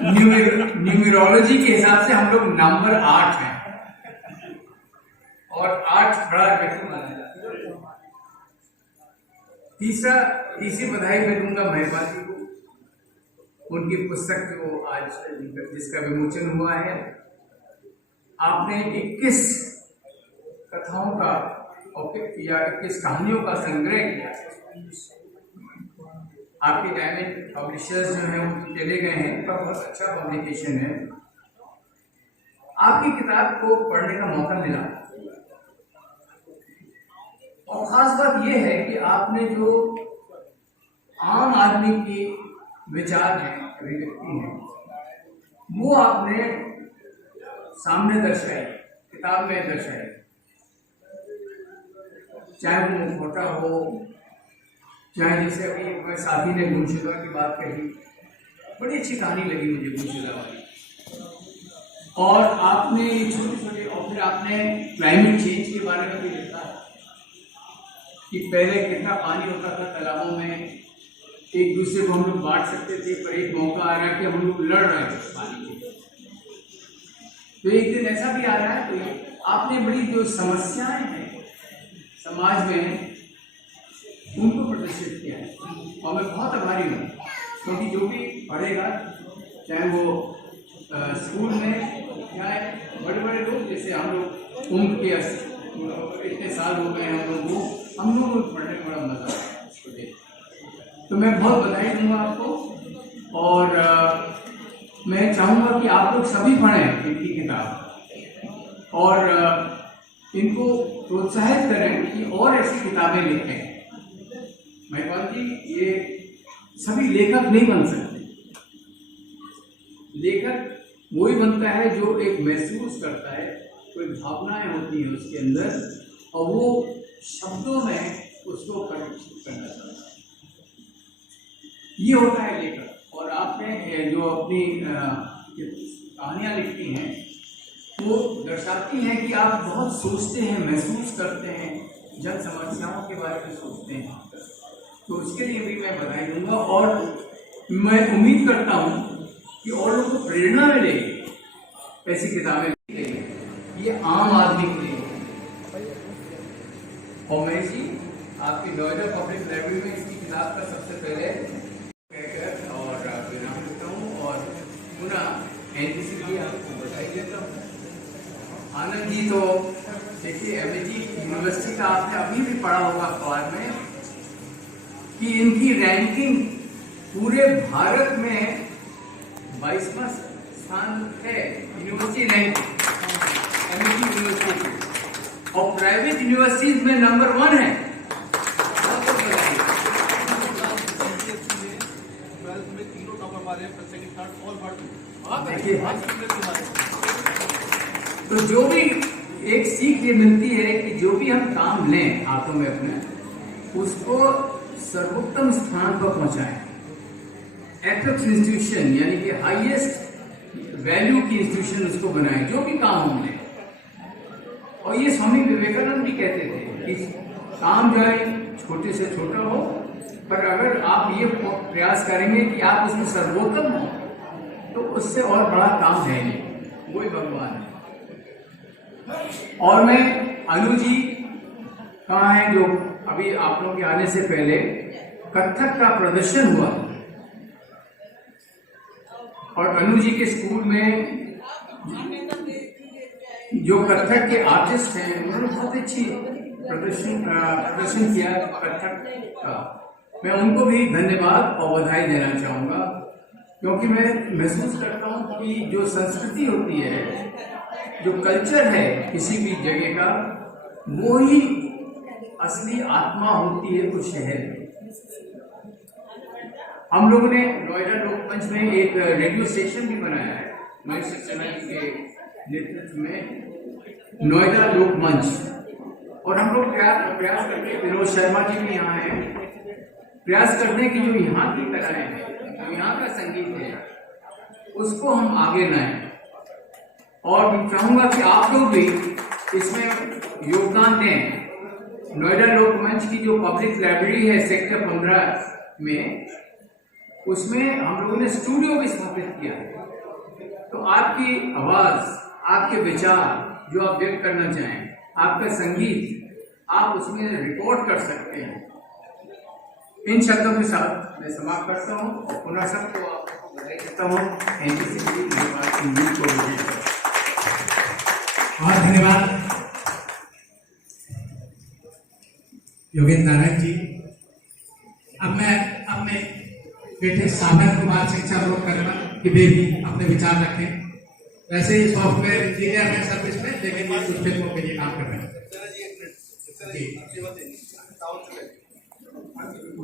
न्यूमरोलॉजी के हिसाब से हम लोग नंबर 8 हैं, और 8 बड़ा इफेक्टिव माना जाता है। तीसरी बधाई मैं दूंगा महिपाल जी को, उनकी पुस्तक जो आज जिसका विमोचन हुआ है। आपने 21 कथाओं का या 21 कहानियों का संग्रह किया। आपके डायमंड पब्लिशर्स जो हैं वो चले गए हैं, पर बहुत अच्छा पब्लिकेशन है। आपकी किताब को पढ़ने का मौका मिला, और खास बात यह है कि आपने जो आम आदमी की विचार हैं, अभिव्यक्ति हैं, वो आपने सामने दर्शाई, किताब में दर्शाई, चाहे वो मुखौटा हो, चाहे जैसे अभी मेरे साथी ने गुलशुदा की बात कही, बड़ी अच्छी कहानी लगी मुझे गुलशुदा वाली। और आपने छोटे और फिर आपने क्लाइमेट चेंज के बारे में भी लिखा कि पहले कितना पानी होता था तालाबों में, एक दूसरे को हम लोग बांट सकते थे, पर एक मौका आ रहा है कि हम लोग लड़ रहे हैं पानी के। तो एक दिन ऐसा भी आ रहा है, तो आपने बड़ी जो समस्याएं हैं समाज में उनको प्रदर्शित किया है, और मैं बहुत आभारी हूँ, क्योंकि जो भी पढ़ेगा, चाहे वो स्कूल में या बड़े बड़े लोग, जैसे हम लोग उम्र के इतने साल हो गए हम लोग को, हम लोग को पढ़ने में बड़ा मजा आता है इसको देख। तो मैं बहुत बधाई दूंगा आपको, और मैं चाहूँगा कि आप लोग सभी पढ़ें इनकी किताब, और इनको प्रोत्साहित करें कि और ऐसी किताबें लिखें। महिपाल जी, ये सभी लेखक नहीं बन सकते। लेखक वही बनता है जो एक महसूस करता है, कोई भावनाएं होती हैं उसके अंदर, और वो शब्दों में उसको प्रदर्शित करना चाहता है, ये होता है लेखक। और आपने जो अपनी कहानियाँ लिखती हैं वो दर्शाती हैं कि आप बहुत सोचते हैं, महसूस करते हैं, जन समस्याओं के बारे में सोचते हैं। तो उसके लिए भी मैं बधाई दूंगा, और मैं उम्मीद करता हूँ कि और लोगों को प्रेरणा मिलेगी ऐसी किताबें लिखेंगे, ये आम आदमी के लिए। और मैं जी आपकी नोएडा पब्लिक लाइब्रेरी में इसकी किताब का सबसे पहले कहकर और विराम देता हूँ, और पुनः एनटीसी की आपको बधाई देता हूँ। आनंद जी, तो देखिए एमएजी यूनिवर्सिटी का आपने अभी भी पढ़ा होगा अखबार में कि इनकी रैंकिंग पूरे भारत में 22वां स्थान है, यूनिवर्सिटी रैंकिंग एमएजी यूनिवर्सिटी, और प्राइवेट यूनिवर्सिटीज में नंबर 1 है। तो जो भी एक सीख ये मिलती है कि जो भी हम काम लें हाथों में अपने, उसको सर्वोत्तम स्थान पर पहुंचाएं। एपेक्स इंस्टीट्यूशन यानी कि हाईएस्ट वैल्यू की इंस्टीट्यूशन उसको बनाएं, जो भी काम हम लें। और ये स्वामी विवेकानंद भी कहते थे कि काम जाए छोटे से छोटा हो, पर अगर आप ये प्रयास करेंगे कि आप उसमें सर्वोत्तम हो, तो उससे और बड़ा काम है नहीं, वही भगवान है। और मैं अनु जी कहाँ हैं, जो अभी आप लोगों के आने से पहले कथक का प्रदर्शन हुआ, और अनु जी के स्कूल में जो कथक के आर्टिस्ट हैं उन्होंने बहुत अच्छी प्रदर्शन किया कथक का। मैं उनको भी धन्यवाद और बधाई देना चाहूँगा, क्योंकि मैं महसूस करता हूँ कि जो संस्कृति होती है, जो कल्चर है किसी भी जगह का, वो ही असली आत्मा होती है उस शहर में। हम लोगों ने नोएडा लोकमंच में एक रेडियो स्टेशन भी बनाया है, महेश सक्सेना जी के नेतृत्व में नोएडा लोकमंच, और हम लोग प्रयास करके, विनोद शर्मा जी भी यहाँ हैं, प्रयास करते हैं कि जो यहाँ की कलाएं हैं, जो यहाँ का संगीत है, उसको हम आगे लाएं। और मैं चाहूँगा कि आप लोग भी इसमें योगदान दें। नोएडा लोकमंच की जो पब्लिक लाइब्रेरी है सेक्टर 15 में, उसमें हम लोगों ने स्टूडियो भी स्थापित किया है। तो आपकी आवाज, आपके विचार जो आप व्यक्त करना चाहें, आपका संगीत, आप उसमें रिकॉर्ड कर सकते हैं। इन शब्दों के साथ मैं समाप्त करता हूँ और पुनः सबको आपको बधाई देता हूँ। बहुत धन्यवाद योगेंद्र नारायण जी। अब मैं अपने बेटे सागर कुमार शिक्षा रोक करना कि वे भी अपने विचार रखें। वैसे ही सॉफ्टवेयर इंजीनियर है सर्विस में, लेकिन ये कुछ फिल्मों के लिए काम कर रहे हैं।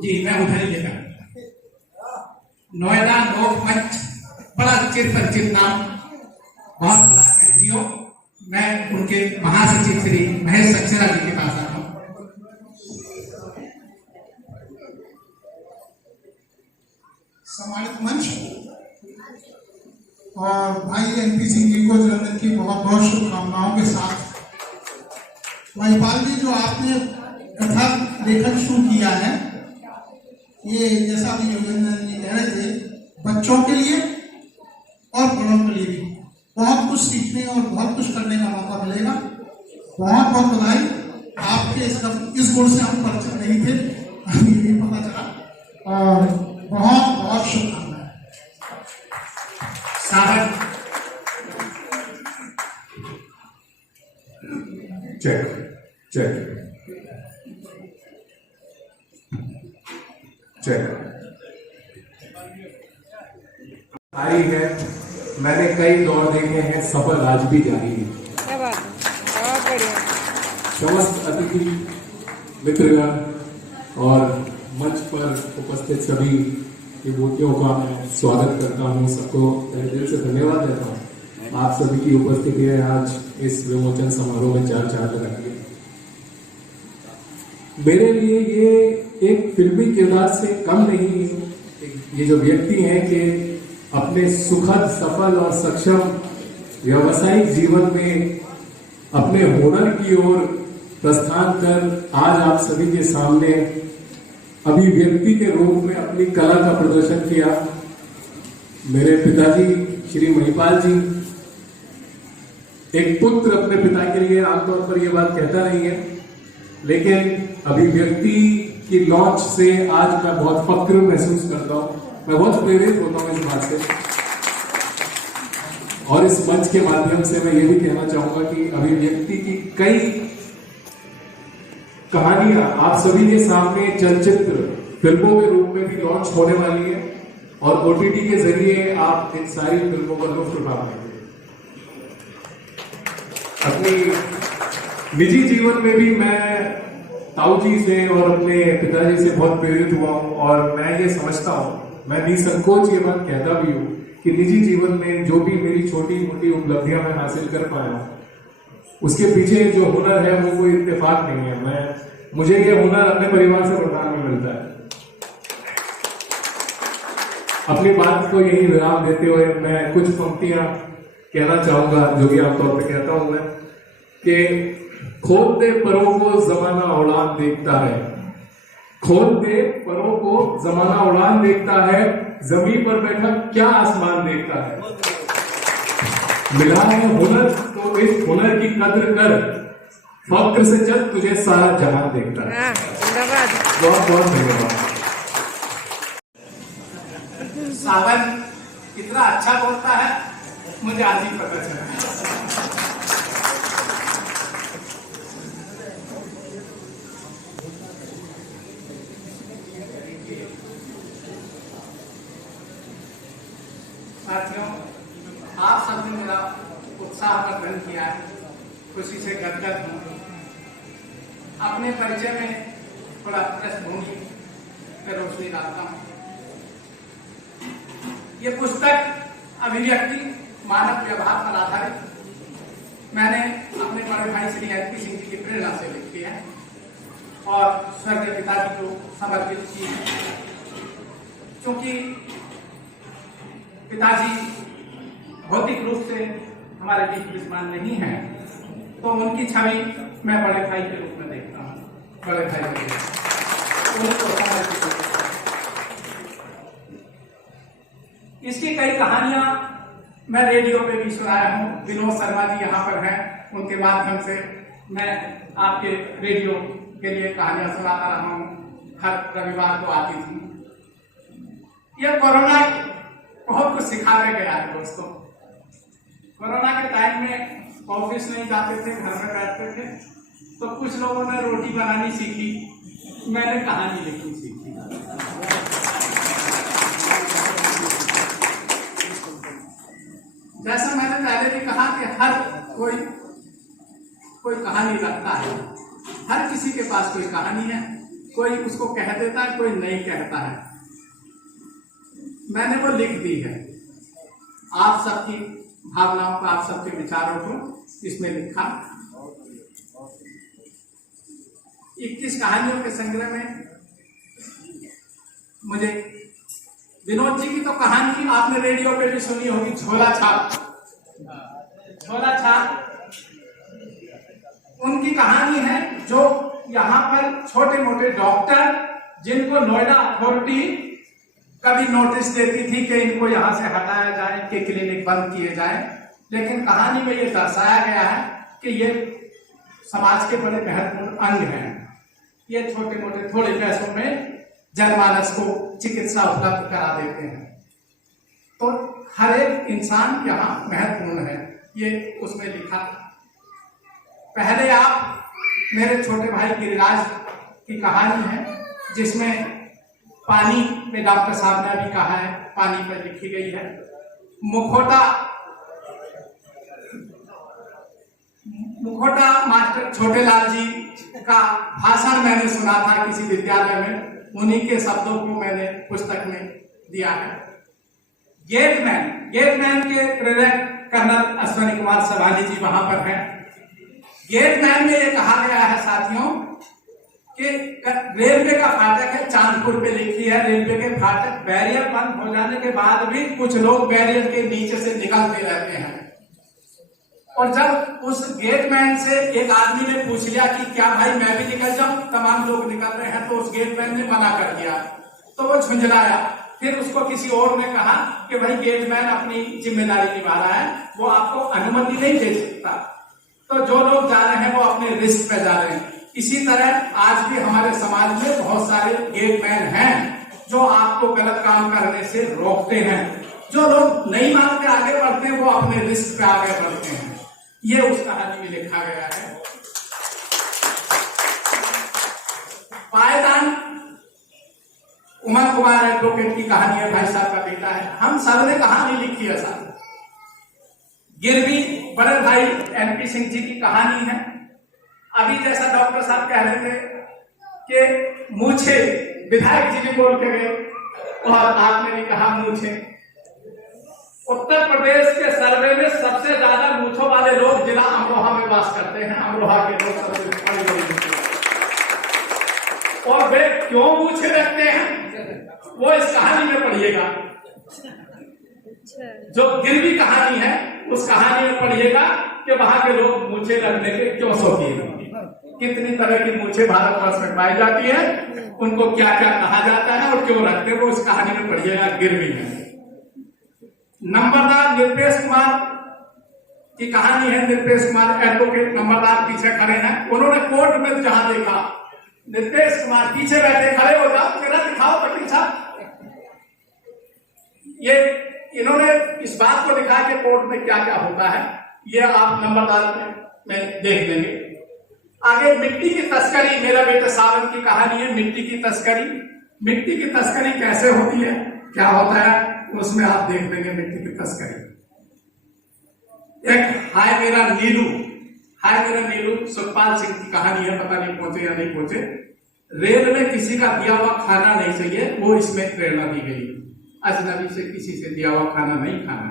जी मैं उधर ही लेकर नोएडा लोकमंच, बड़ा चिरपरिचित नाम, बहुत बड़ा एनजीओ। मैं उनके महासचिव श्री महेश सक्सेना जी के पास आता हूँ। सम्मानित मंच और भाई एनपी सिंह जी को जन्मदिन की बहुत बहुत शुभकामनाओं के साथ, महिपाल जी जो आपने कथा लेखन शुरू किया है, ये जैसा भी योगेंद्र जी कह रहे थे, बच्चों के लिए और बड़ों के लिए भी बहुत कुछ सीखने और बहुत कुछ करने का मौका मिलेगा। बहुत बहुत बधाई। आपके इस गुण से हम परिचित नहीं थे, हमें ये भी पता चला, और बहुत बहुत शुभकामनाएं। सागर चेक चेक चेक आई है। मैंने कई दौर देखे हैं, सफर आज भी जारी है। क्या बात है, बहुत बढ़िया। समस्त अतिथि मित्रगण और मंच पर उपस्थित सभी विभूतियों का मैं स्वागत करता हूँ। सबको तहे दिल से धन्यवाद देता हूँ। आप सभी की उपस्थिति है आज इस विमोचन समारोह में चार चांद लगाई है। मेरे लिए ये एक फिल्मी किरदार से कम नहीं है। ये जो व्यक्ति हैं कि अपने सुखद, सफल और सक्षम व्यावसायिक जीवन में अपने हुनर की ओर प्रस्थान कर आज आप सभी के सामने अभिव्यक्ति के रूप में अपनी कला का प्रदर्शन किया। मेरे पिताजी श्री महिपाल जी, एक पुत्र अपने पिता के लिए आमतौर पर यह बात कहता नहीं है, लेकिन अभिव्यक्ति की लॉन्च से आज मैं बहुत फक्र महसूस करता हूं। मैं बहुत प्रेरित होता हूं इस बात से, और इस मंच के माध्यम से मैं ये भी कहना चाहूंगा कि अभिव्यक्ति की कई कहानियां आप सभी के सामने चलचित्र फिल्मों के रूप में भी लॉन्च होने वाली है, और ओटीटी के जरिए आप इन सारी फिल्मों का लुत्फ उठा पाएंगे। अपनी निजी जीवन में भी मैं ताऊ जी से और अपने पिताजी से बहुत प्रेरित हुआ हूं, और मैं ये समझता हूं, मैं निसंकोच ये बात कहता भी हूं कि निजी जीवन में जो भी मेरी छोटी मोटी उपलब्धियां मैं हासिल कर पाया हूं, उसके पीछे जो हुनर है वो कोई इत्तेफाक नहीं है। मुझे ये हुनर अपने परिवार से प्रदान में मिलता है। अपनी बात को यही विराम देते हुए मैं कुछ पंक्तियां कहना चाहूंगा, जो कि आमतौर पर कहता हूं मैं, कि खोल दे परों को जमाना उड़ान देखता है, खोल दे परों को जमाना उड़ान देखता है, जमीन पर बैठा क्या आसमान देखता है। मिला है हुनर तो इस हुनर की कद्र कर, फक्र से चल तुझे सारा जहां देखता है। बहुत बहुत धन्यवाद। सावन कितना अच्छा बोलता है मुझे आज ही पता चला। आप सबने मेरा उत्साहवर्धन किया है, खुशी से गदगद हूँ। अपने परिचय में थोड़ा पृष्ठभूमि पर रोशनी डालता हूँ। ये पुस्तक अभिव्यक्ति मानव व्यवहार पर आधारित मैंने अपने बड़े भाई श्री एनपी सिंह जी की प्रेरणा से लिखी है और स्वर्गीय पिताजी को समर्पित की है। क्योंकि पिताजी भौतिक रूप से हमारे बीच विद्यमान नहीं है, तो उनकी छवि मैं बड़े भाई के रूप में देखता हूँ। बड़े भाई के उनको समर्पित करता हूँ। इसकी कई कहानियां मैं रेडियो पे भी सुनाया हूँ। विनोद शर्मा जी यहाँ पर हैं, उनके माध्यम से मैं आपके रेडियो के लिए कहानियां सुनाता रहा हूँ। हर रविवार को आती थी। यह कोरोना बहुत कुछ सिखा के गया है दोस्तों। कोरोना के टाइम में ऑफिस नहीं जाते थे, घर में बैठते थे, तो कुछ लोगों ने रोटी बनानी सीखी, मैंने कहानी लिखनी सीखी। जैसा मैंने पहले भी कहा कि हर कोई कहानी रखता है, हर किसी के पास कोई कहानी है, कोई उसको कह देता है, कोई नहीं कहता है। मैंने वो लिख दी है। आप सबकी भावनाओं को, आप सबके विचारों को इसमें लिखा। 21 कहानियों के संग्रह में मुझे विनोद जी की तो कहानी आपने रेडियो पे भी सुनी होगी, झोला छाप। झोला छाप उनकी कहानी है, जो यहाँ पर छोटे मोटे डॉक्टर जिनको नोएडा अथॉरिटी कभी नोटिस देती थी कि इनको यहाँ से हटाया जाए, कि क्लिनिक बंद किए जाए, लेकिन कहानी में ये दर्शाया गया है कि ये समाज के बड़े महत्वपूर्ण अंग हैं। ये छोटे मोटे थोड़े पैसों में जनमानस को चिकित्सा उपलब्ध करा देते हैं। तो हर एक इंसान यहाँ महत्वपूर्ण है, ये उसमें लिखा। पहले आप मेरे छोटे भाई गिरिराज की कहानी है, जिसमें पानी में डॉक्टर साहब ने भी कहा है, पानी पर लिखी गई है। मुखोटा मास्टर छोटेलाल जी का भाषण मैंने सुना था किसी विद्यालय में, उन्हीं के शब्दों को मैंने पुस्तक में दिया है। गेटमैन के प्रेरक कर्नल अश्विनी कुमार सवानी जी वहां पर हैं। गेटमैन में ये कहा गया है साथियों कि रेलवे का फाटक है, चांदपुर पे लिखी है रेलवे के फाटक, बैरियर बंद हो जाने के बाद भी कुछ लोग बैरियर के नीचे से निकलते रहते हैं। और जब उस गेटमैन से एक आदमी ने पूछ लिया कि क्या भाई मैं भी निकल जाऊं, तमाम लोग निकल रहे हैं, तो उस गेटमैन ने मना कर दिया, तो वो झुंझलाया। फिर उसको किसी और ने कहा कि भाई गेटमैन अपनी जिम्मेदारी निभा रहा है, वो आपको अनुमति नहीं दे सकता। तो जो लोग जा रहे हैं वो अपने रिस्क पे जा रहे हैं। इसी तरह आज भी हमारे समाज में बहुत सारे गेटमैन हैं जो आपको गलत काम करने से रोकते हैं। जो लोग नहीं मान के आगे बढ़ते हैं वो अपने रिस्क पे आगे बढ़ते हैं। ये उस कहानी में लिखा गया है। पायदान उमर कुमार एडवोकेट की कहानी है, भाई साहब का बेटा है। हम सब ने कहानी लिखी है साहब। गिरवी बड़े भाई एनपी सिंह जी की कहानी है। अभी जैसा डॉक्टर साहब कह रहे थे कि मूछे, विधायक जी भी बोल के गए और आपने भी कहा मूछे। उत्तर प्रदेश के सर्वे में सबसे ज्यादा मूछों वाले लोग जिला अमरोहा में वास करते हैं। अमरोहा के लोग सबसे बड़ी और वे क्यों मूछे रखते हैं वो इस कहानी में पढ़िएगा। जो गिरवी कहानी है उस कहानी में पढ़िएगा कि वहां के लोग मूछे रखने के क्यों शौकीन हैं। कितनी तरह की मूछे भारतवर्ष में पाई जाती है, उनको क्या क्या कहा जाता है और क्यों रखते हैं, वो इस कहानी में पढ़िएगा गिरवी में। नंबरदार निर्पेश कुमार की कहानी है। निर्पेश कुमार एडवोकेट नंबरदार पीछे खड़े हैं। उन्होंने कोर्ट में जहां देखा निर्पेश कुमार पीछे बैठे, खड़े हो जाओ, मेरा दिखाओ वकील साहब। ये इन्होंने इस बात को दिखाया कि कोर्ट में क्या क्या होता है, ये आप नंबरदार में देख लेंगे। आगे मिट्टी की तस्करी, मेरा बेटा सावन की कहानी है। मिट्टी की तस्करी, मिट्टी की तस्करी कैसे होती है, क्या होता है, उसमें आप देख लेंगे मिट्टी की तस्करी। एक हाय मेरा नीलू सुखपाल सिंह की कहानी है, पता नहीं पहुंचे या नहीं पहुंचे। रेल में किसी का दिया हुआ खाना नहीं चाहिए, वो इसमें प्रेरणा दी गई। अजनबी से किसी से दिया हुआ खाना नहीं खाना।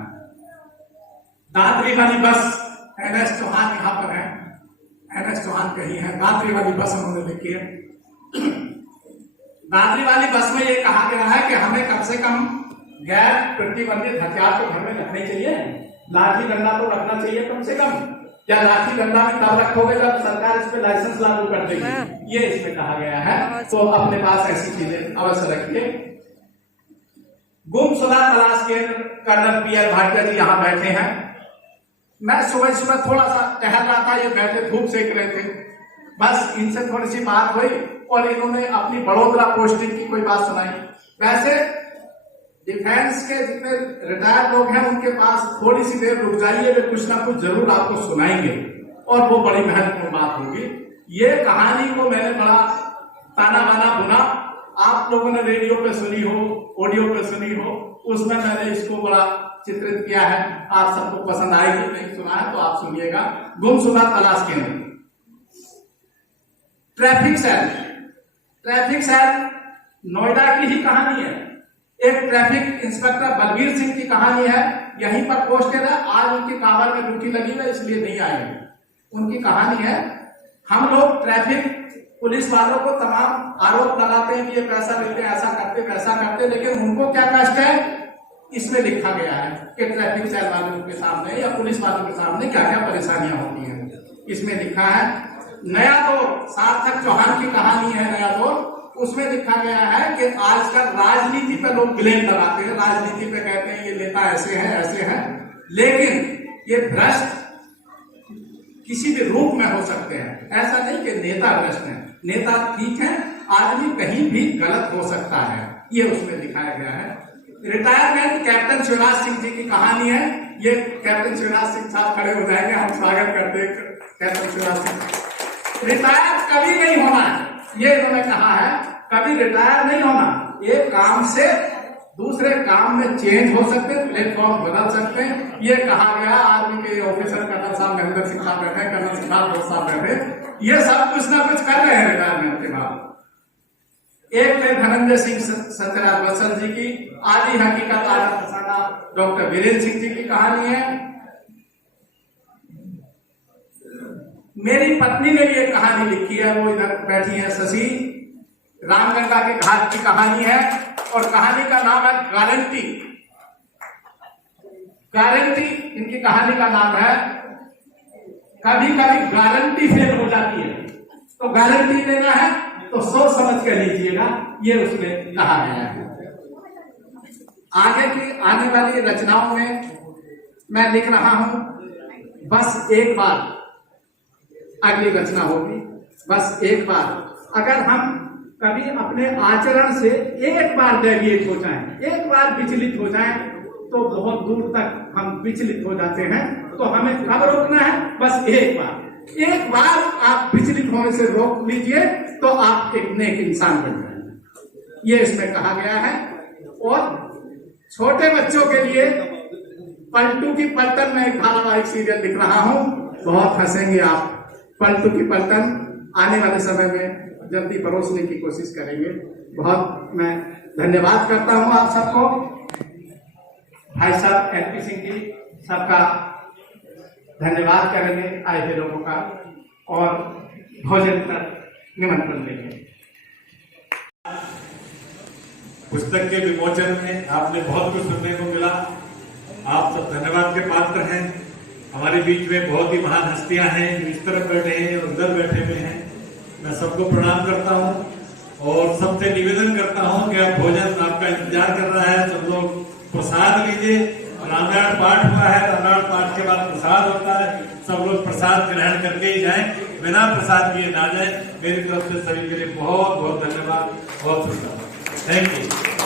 दादरी वाली बस, NS चौहान यहाँ पर है, NS चौहान कहीं है, दादरी वाली बस उन्होंने लिखी है। दादरी वाली बस में ये कहा गया है कि हमें कम से कम गैर प्रतिबंधित हथियार तो घर में रखने चाहिए, लाठी डंडा तो रखना चाहिए कम से कम। क्या लाठी डंडा में तब रखोगे जब सरकार इस पे लाइसेंस लागू कर देगी, ये इसमें कहा गया है। तो अपने पास ऐसी चीजें अवश्य रखिए। गुमशुदा तलाश केंद्र, कर्नल PR भाटिया जी यहाँ बैठे हैं। मैं सुबह थोड़ा सा टहल रहा था, ये बैठे धूप सेक रहे थे, बस इनसे थोड़ी सी बात हुई और इन्होंने अपनी बड़ोदरा पोस्टिंग की कोई बात सुनाई। वैसे डिफेंस के जितने रिटायर्ड लोग हैं उनके पास थोड़ी सी देर रुक जाइए, वे कुछ ना कुछ जरूर आपको सुनाएंगे और वो बड़ी महत्वपूर्ण बात होगी। ये कहानी को मैंने बड़ा ताना बाना बुना, आप लोगों ने रेडियो पे सुनी हो, ऑडियो पे सुनी हो, उसमें मैंने इसको बड़ा चित्रित किया है। आप सबको पसंद आएगी, नहीं सुना है तो आप सुनिएगा। गुमशुदा तलाश केंद्र। ट्रैफिक सेल नोएडा की ही कहानी है। एक ट्रैफिक इंस्पेक्टर बलबीर सिंह की कहानी है, यहीं पर पोस्टेड है। आज उनकी कांवर में ड्यूटी लगी है इसलिए नहीं आएंगे। उनकी कहानी है, हम लोग ट्रैफिक पुलिस वालों को तमाम आरोप लगाते हैं कि ये पैसा लेते हैं, ऐसा करते वैसा करते, लेकिन उनको क्या कष्ट है इसमें लिखा गया है कि ट्रैफिक सेल वालों के सामने या पुलिस वालों के सामने क्या क्या परेशानियां होती हैं। इसमें लिखा है। नया दौर, सार्थक चौहान की कहानी है नया दौर, उसमें लिखा गया है कि आजकल राजनीति पे लोग ब्लेम लगाते हैं, राजनीति पे कहते हैं ये नेता ऐसे है, लेकिन ये भ्रष्ट किसी भी रूप में हो सकते हैं। ऐसा नहीं कि नेता भ्रष्ट है, नेता ठीक है, आदमी कहीं भी गलत हो सकता है, ये उसमें दिखाया गया है। रिटायरमेंट, कैप्टन शिवराज सिंह जी की कहानी है। ये कैप्टन शिवराज सिंह साहब खड़े हो जाएंगे, हम स्वागत करते हैं कैप्टन शिवराज सिंह। रिटायर कभी नहीं होना है, ये इन्होंने कहा है, कभी रिटायर नहीं होना। एक काम से दूसरे काम में चेंज हो सकते हैं, प्लेटफॉर्म बदल सकते हैं, ये कहा गया। आर्मी के ऑफिसर कर्नल साहब महेंद्र सिंह साहब बैठे, कर्नल सिद्धार्थ साहब बैठे, ये सब कुछ ना कुछ कर रहे हैं रिटायरमेंट के बाद। एक थे धनंजय सिंह सत्यराज वत्सल जी की, आदि हकीकत आधा फसाना डॉक्टर वीरेंद्र सिंह जी की कहानी है। मेरी पत्नी ने भी एक कहानी लिखी है, वो इधर बैठी है, शशि, रामगंगा के घाट की कहानी है और कहानी का नाम है गारंटी। इनकी कहानी का नाम है। कभी कभी गारंटी फेल हो जाती है, तो गारंटी लेना है तो सोच समझ कर लीजिएगा, ये उसमें कहा गया है। आगे की आने वाली रचनाओं में मैं लिख रहा हूं, बस एक बार अगली रचना होगी, बस एक बार। अगर हम कभी अपने आचरण से एक बार डेविएट हो जाएं, एक बार विचलित हो जाएं, तो बहुत दूर तक हम विचलित हो जाते हैं। तो हमें कब रोकना है? बस एक बार। एक बार आप विचलित होने से रोक लीजिए तो आप एक नेक इंसान बन जाएंगे, ये इसमें कहा गया है। और छोटे बच्चों के लिए पलटू की पलटन में एक धारावाहिक सीरियल लिख रहा हूं, बहुत हंसेंगे आप। पलटू की पलटन आने वाले समय में जल्दी परोसने की कोशिश करेंगे। बहुत मैं धन्यवाद करता हूं आप सबको, भाई साहब MP सिंह जी सबका धन्यवाद करेंगे आए हुए लोगों का, और भोजन का निमंत्रण देंगे। पुस्तक के विमोचन में आपने बहुत कुछ सुनने को मिला, आप सब धन्यवाद के पात्र हैं। हमारे बीच में बहुत ही महान हस्तियां हैं जो इस तरफ बैठे हैं और उधर बैठे हुए हैं। मैं सबको प्रणाम करता हूं और सबसे निवेदन करता हूं कि आप भोजन आपका इंतजार कर रहा है, सब लोग प्रसाद लीजिए। रामायण पाठ हुआ है, रामायण पाठ के बाद प्रसाद होता है, सब लोग प्रसाद ग्रहण करके ही जाएं, बिना प्रसाद किए ना जाएं। मेरी तरफ से सभी के लिए बहुत बहुत धन्यवाद, बहुत शुक्रिया, थैंक यू।